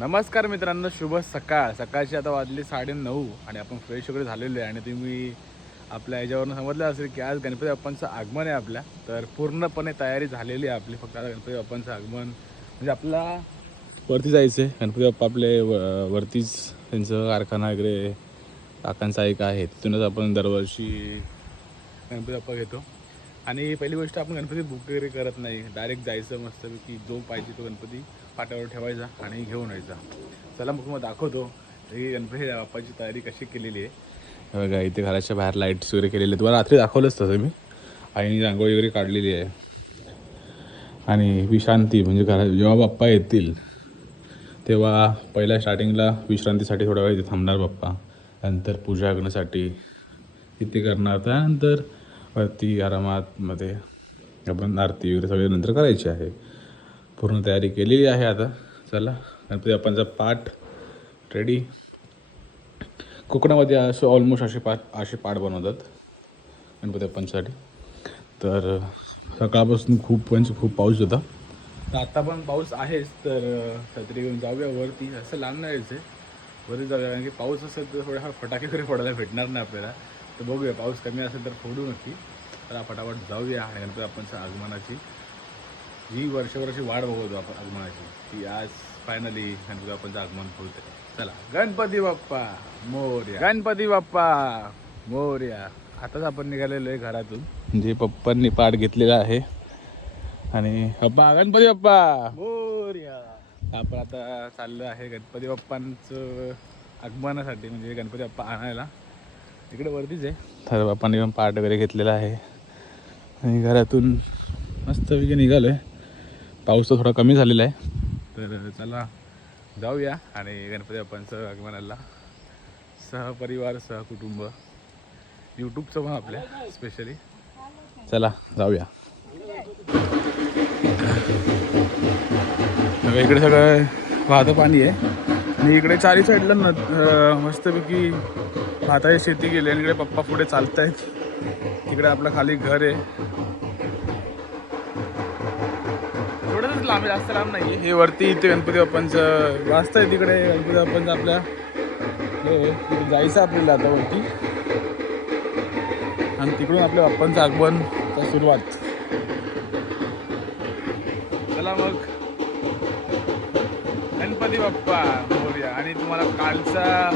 नमस्कार मित्रांनो शुभ सकाळ. सकाळची आता वाजली साडे नऊ आणि आपण फ्रेश वगैरे झालेलो आहे. आणि तुम्ही आपल्या याच्यावरून समजलं असेल की आज गणपती बाप्पांचं आगमन आहे आपल्या तर पूर्णपणे तयारी झालेली आहे आपली. फक्त आता गणपती बाप्पांचं आगमन. म्हणजे आपला वरती जायचं आहे गणपती बाप्पा आपले व- वरतीच त्यांचं कारखाना वगैरे काकांचा एक आहे. तिथूनच आपण दरवर्षी गणपती बाप्पा घेतो. आणि पहिली गोष्ट आपण गणपती बुक वगैरे करत नाही. डायरेक्ट जायचं मस्तपैकी. जो पाहिजे तो गणपती. पाट्यावर ठेवायचा आणि घेऊन यायचा. चला मग मग दाखवतो. ही गणपती बाप्पाची तयारी कशी केलेली आहे. बघा इथे घराच्या बाहेर लाईट्स वगैरे केलेले तुम्हाला रात्री दाखवलंच तसं मी. आईने रांगोळी वगैरे काढलेली आहे. आणि विश्रांती म्हणजे घरा जेव्हा बाप्पा येतील तेव्हा पहिल्या स्टार्टिंगला विश्रांतीसाठी थोडा वेळ इथे थांबणार बाप्पा. नंतर पूजा करण्यासाठी इथे करणार. त्यानंतर वरती आरामात मध्ये आपण आरती वगैरे सगळे नंतर करायची आहे. पूर्ण तयारी केलेली आहे आता. चला गणपती बाप्पांचा पाठ रेडी कोकणामध्ये असं ऑलमोस्ट असे पाठ असे पाठ बनवतात गणपती बाप्पांसाठी. तर सकाळपासून खूप म्हणजे खूप पाऊस होता. तर आत्ता पण पाऊस आहेच तर छत्री घेऊन जाऊया वरती. असं लांब नाही यायचं वरती जाऊया कारण की पाऊस असेल तर थोडेफार फटाके वगैरे फोडायला भेटणार नाही आपल्याला. तर बघूया पाऊस कमी असेल तर फोडू नक्की. तर फटाफट जाऊया आणि गणपती बाप्पांच्या आगमनाची. जी वर्षभराची वाट बघतो आपण आगमनाची. ती आज फायनली गणपती बाप्पांचं आगमन होते चला गणपती बाप्पा मोर्या. गणपती बाप्पा मोर्या. आताच आपण निघालेलो आहे घरातून. जे पप्पांनी पाठ घेतलेला आहे. आणि बाप्पा गणपती बाप्पा मोर्या. आपण आता चाललो आहे गणपती बाप्पांचं आगमनासाठी म्हणजे गणपती बाप्पा आणायला. इकडे वरतीच आहे. तर बाप्पांनी पण पाठ वगैरे घेतलेला आहे. आणि घरातून मस्तपैकी निघालो आहे पाऊस तर थोडा कमी झालेला आहे. तर चला जाऊया आणि गणपती बाप्पांचं आगमनाला सहपरिवार सहकुटुंब यूट्यूबचं पण आपल्या स्पेशली चला जाऊया. इकडे सगळं वाहतं पाणी आहे. आणि इकडे चारी साईडला न मस्तपैकी भाताची शेती केली आणि इकडे पप्पा पुढे चालतायत. तिकडे आपलं खाली घर आहे. लांब जास्त लांब नाही हे वरती इथे गणपती बाप्पांचं वाजत आहे तिकडे. गणपती बाप्पांचं आपल्या हो, हे जायचं आपल्याला आता वरती. आणि तिकडून आपल्या बाप्पांचं आगमन सुरुवात. चला मग. गणपती बाप्पा मोर्या. आणि तुम्हाला कालचा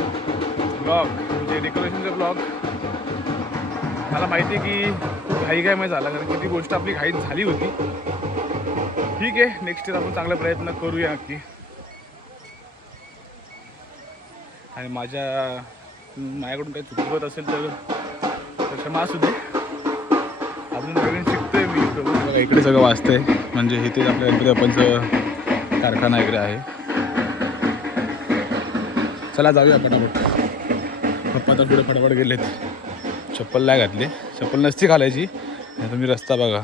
ब्लॉग म्हणजे डेकोरेशनचा ब्लॉग मला माहिती आहे की खूप घाई घाईमध्ये झाला कारण की ती गोष्ट आपली घाईत झाली होती. ठीक आहे नेक्स्ट इयर आपण चांगला प्रयत्न करूया नक्की आणि माझ्या माझ्याकडून काही चुकवत असेल तर क्षमा असू दे. अजून नवीन शिकतोय मी. बघा इकडे सगळं वाचतंय. म्हणजे इथे आपल्या गणपती बाप्पांचं कारखाना वगैरे आहे. चला जाऊया पटापट. पप्पा तर पुढे फटाफट गेलेत. चप्पल नाही घातली. चप्पल नसती घालायची. नाही तुम्ही रस्ता बघा.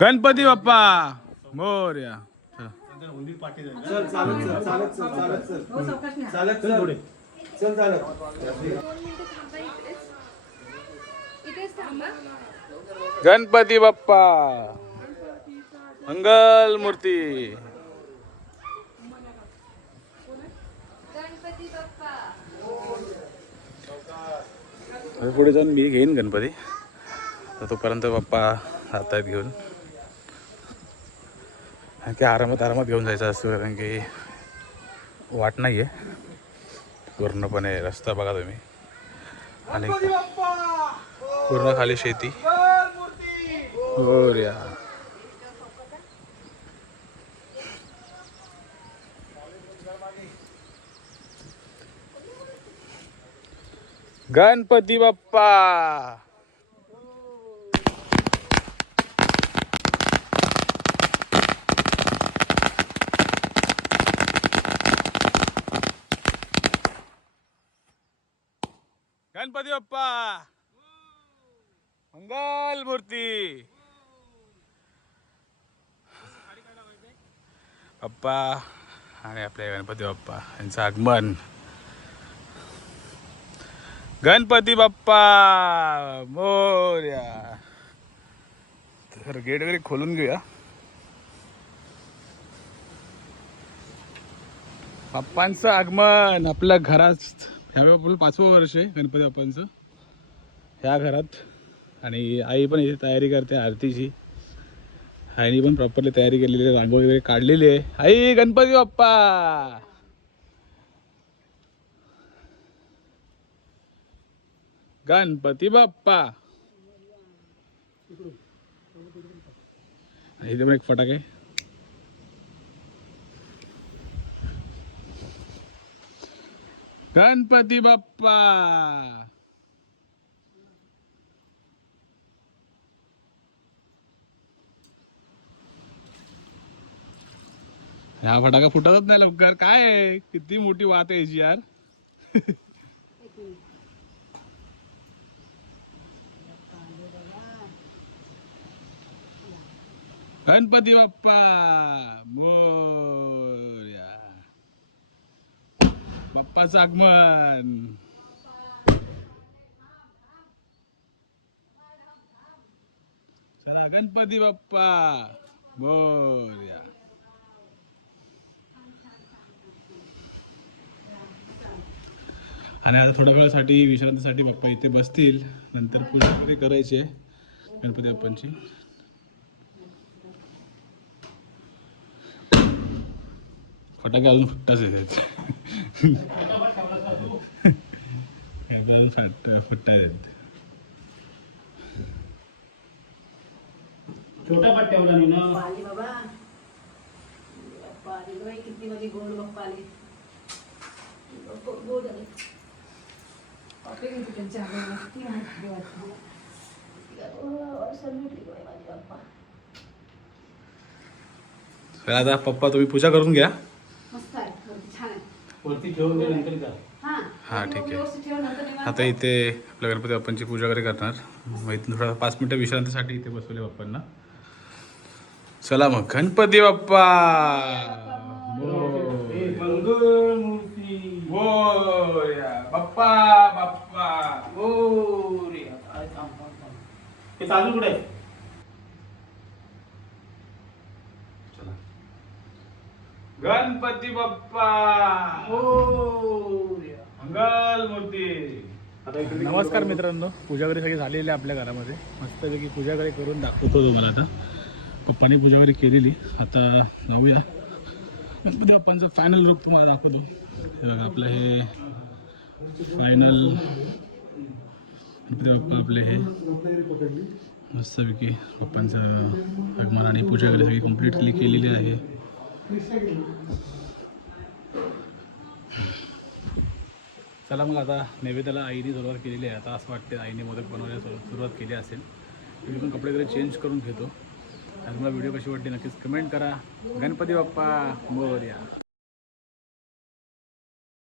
गणपती बाप्पा. मोर्या. गणपती बाप्पा. मंगल मूर्ती आता पुढे जाऊन मी घेईन गणपती. तर तोपर्यंत बाप्पा हातात घेऊन. कारण की आरामात आरामात घेऊन जायचं असतं कारण की वाट नाही आहे पूर्णपणे रस्ता बघा तुम्ही. आणि पूर्ण खाली शेती. हो रे गणपती बाप्पा. गणपती बाप्पा. मंगल मूर्ती. बाप्पा. आणि आपले गणपती बाप्पा. यांचं आगमन. गणपती बाप्पा! मोर्या! तर गेट वगैरे खोलून घेऊया. बाप्पांचं आगमन! आपल्या घरात ह्या आपलं पाचवं वर्ष आहे गणपती बाप्पांचं. ह्या घरात. आणि आई पण इथे तयारी करते आरतीची. आईने पण प्रॉपरली तयारी केलेली आहे रांगोळी वगैरे काढलेली आहे. आई गणपती बाप्पा! गणपती बाप्पा. इथे पण एक फटाक. आहे गणपती बाप्पा. ह्या फटाका फुटतच नाही लवकर. काय? आहे किती मोठी वात आहे याची यार. गणपती बाप्पा! मोर्या. बाप्पाचं आगमन चला गणपती बाप्पा! मोर्या. आणि आता थोड्या वेळासाठी विश्रांतीसाठी बाप्पा इथे बसतील. नंतर पूजा वगैरे करायची आहे गणपती बाप्पांची. फटाके अजून फुटताच येतात गणपती अजून फाट येतात छोटा पाट ठेवला नाही ना. आली बाबा. बाई किती माझी गोड बाप्पा आली बाप्पा गोड आले त्यांच्या किती माहिती वाटते? आता पप्पा तुम्ही पूजा करून घ्या मस्त आहे वरती छान आहे वरती ठेवून दे नंतर जा हा. हा, ठीक आहे. आता इथे आपल्या गणपती बाप्पांची पूजा वगैरे करणार. मग इथून थोडा पाच मिनटं विश्रांतीसाठी इथे बसवले बाप्पांना. चला मग गणपती बाप्पा. बाप्पा बाप्पा. हे चालू कुठे? चला. गणपती बाप्पा. मोरया. मंगल मूर्ती नमस्कार मित्रांनो. पूजा वगैरे सगळी झालेली आहे आपल्या घरामध्ये. मस्तपैकी पूजा वगैरे करून दाखवतो तुम्हाला आता. पप्पानी पूजा वगैरे केलेली. आता जाऊया. गणपती बाप्पांचं फायनल रूप तुम्हाला दाखवतो. हे बघा आपलं हे फायनल गणपती बाप्पा आपले हे. मस्तपैकी बाप्पांचं आगमन आणि पूजा वगैरे सगळी कम्प्लिटली केलेली आहे. चला मग आता नैवेद्याला आईने सुरुवात केलेली आहे. आता असं वाटते आईने मोदक बनवायला सुरु- सुरुवात केली असेल. मी पण कपडे वगैरे चेंज करून घेतो. आणि तुम्हाला व्हिडिओ कशी वाटली नक्कीच कमेंट करा. गणपती बाप्पा मोर्या.